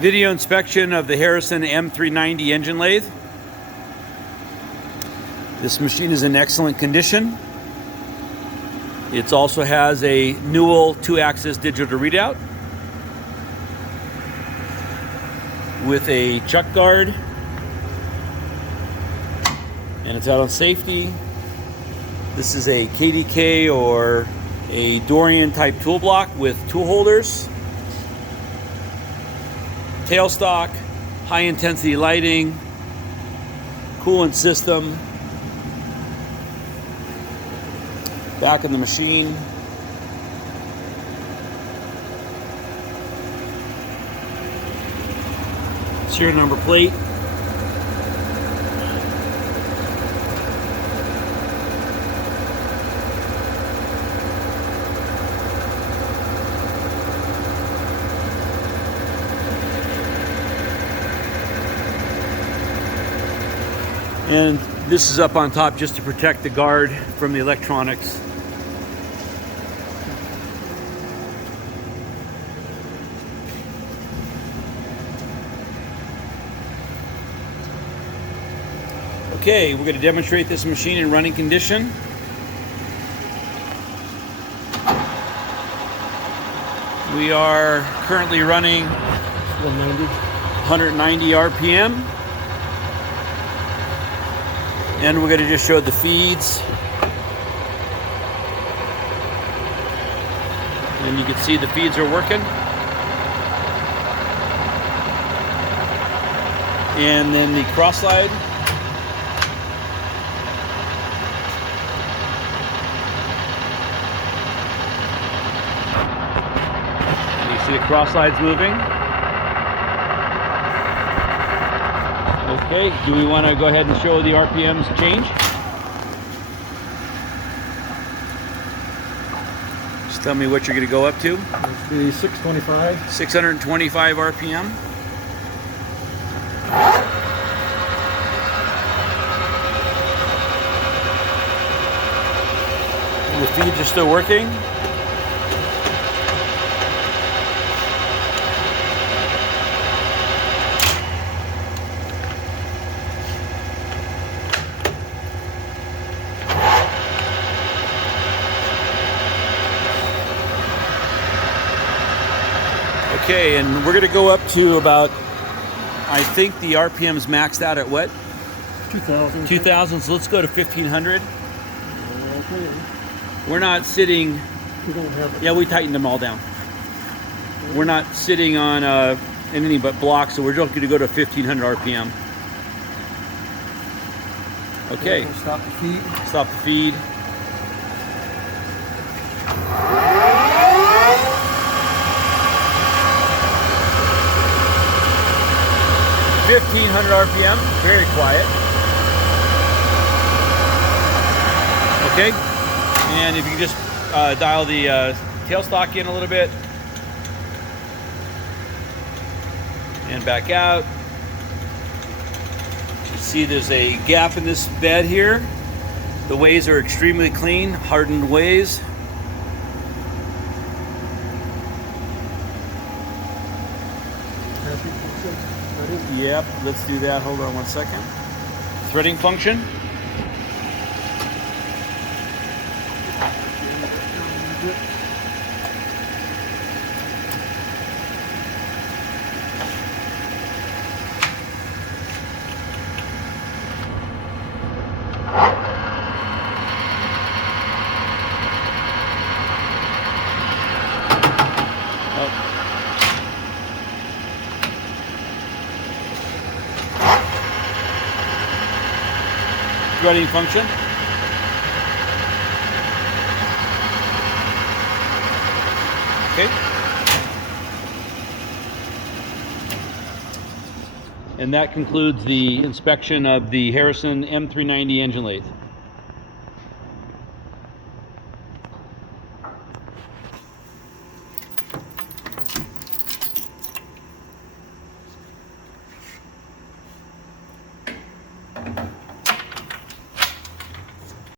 Video inspection of the Harrison M390 engine lathe. This machine is in excellent condition. It also has a Newall 2-axis digital readout with a chuck guard, and it's out on safety. This is a KDK or a Dorian type tool block with tool holders. Tailstock, high intensity lighting, coolant system. Back in the machine. Serial number plate. And this is up on top just to protect the guard from the electronics. Okay, we're going to demonstrate this machine in running condition. We are currently running 190 RPM. And we're going to just show the feeds. And you can see the feeds are working. And then the cross slide. And you see the cross slides moving. Okay, do we want to go ahead and show the RPMs change? Just tell me what you're going to go up to. It's the 625. 625 RPM. And the feeds are still working. Okay, and we're going to go up to about, I think the RPM's maxed out at what? 2000. 2000, so let's go to 1500. Okay. We're not sitting, We don't have it. yeah, we tightened them all down. We're not sitting on anything but blocks, so we're just going to go to 1500 RPM. Okay, We'll stop the feed. stop the feed. 1500 RPM, very quiet. Okay, and if you can just dial the tailstock in a little bit and back out. You see there's a gap in this bed here. The ways are extremely clean, hardened ways. Yep, let's do that. Hold on one second. Threading function. Threading function. Okay. And that concludes the inspection of the Harrison M390 engine lathe.